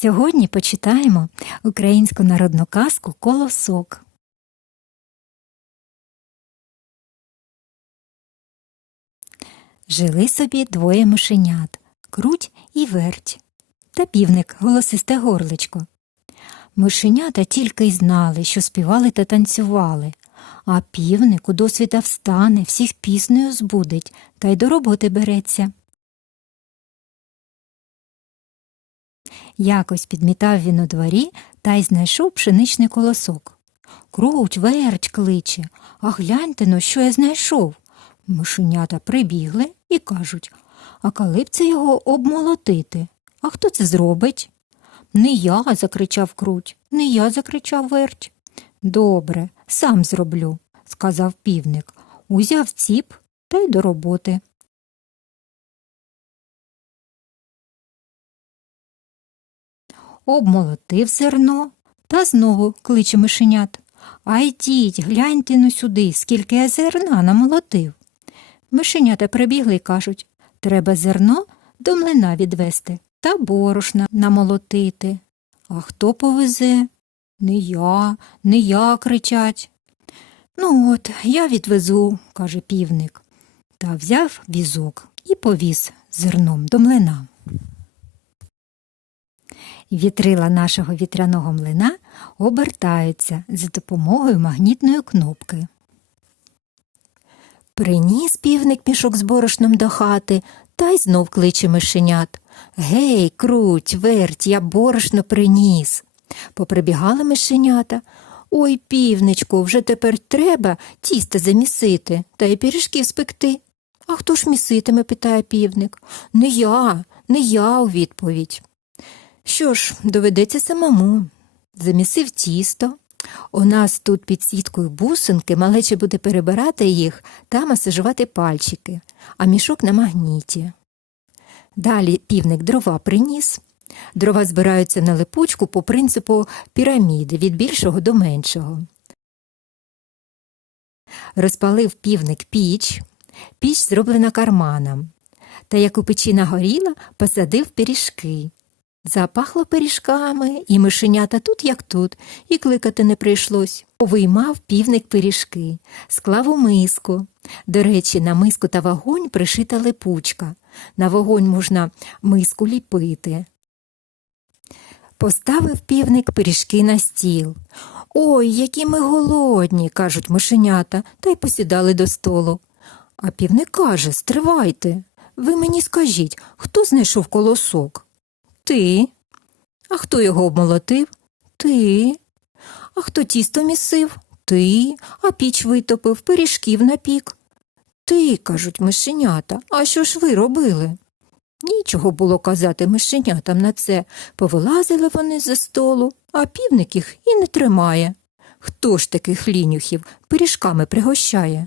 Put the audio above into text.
Сьогодні почитаємо українську народну казку Колосок. Жили собі двоє мишенят круть і верть, та півник голосисте горличко. Мишенята тільки й знали, що співали та танцювали, а півник у досвіта встане, всіх піснею збудить та й до роботи береться. Якось підмітав він у дворі та й знайшов пшеничний колосок. Круть, верть кличе, а гляньте но, що я знайшов. Мишенята прибігли і кажуть, а коли б це його обмолотити? А хто це зробить? Не я, закричав круть, не я закричав верть. Добре, сам зроблю, сказав півник, узяв ціп та й до роботи. Обмолотив зерно та знову кличе мишенят. А йдіть, гляньте ну сюди, скільки я зерна намолотив. Мишенята прибігли й кажуть треба зерно до млина відвести та борошна намолотити. А хто повезе? Не я, не я кричать. Ну от, я відвезу, каже півник, та взяв візок і повіз зерном до млина. Вітрила нашого вітряного млина обертаються за допомогою магнітної кнопки. Приніс півник мішок з борошном до хати та й знов кличе мишенят. Гей, круть, верть, я борошно приніс. Поприбігали мишенята. Ой, півничку, вже тепер треба тісто замісити та й пірішків спекти. А хто ж міситиме? питає півник. Не я, не я у відповідь. Що ж, доведеться самому. Замісив тісто. У нас тут під сіткою бусинки малече буде перебирати їх та масажувати пальчики, а мішок на магніті. Далі півник дрова приніс. Дрова збираються на липучку по принципу піраміди від більшого до меншого. Розпалив півник піч, піч зроблена карманом. Та як у печі нагоріла, посадив пиріжки. Запахло пиріжками, і мишенята тут, як тут, і кликати не прийшлось. Повиймав півник пиріжки, склав у миску. До речі, на миску та вогонь пришита липучка. На вогонь можна миску ліпити. Поставив півник пиріжки на стіл. Ой, які ми голодні, кажуть мишенята, та й посідали до столу. А півник каже Стривайте. Ви мені скажіть, хто знайшов колосок? Ти. А хто його обмолотив? Ти. А хто тісто місив? Ти. А піч витопив, пиріжків напік. Ти, кажуть мишенята, а що ж ви робили? Нічого було казати мишенятам на це. Повилазили вони за столу, а півник їх і не тримає. Хто ж таких лінюхів пиріжками пригощає?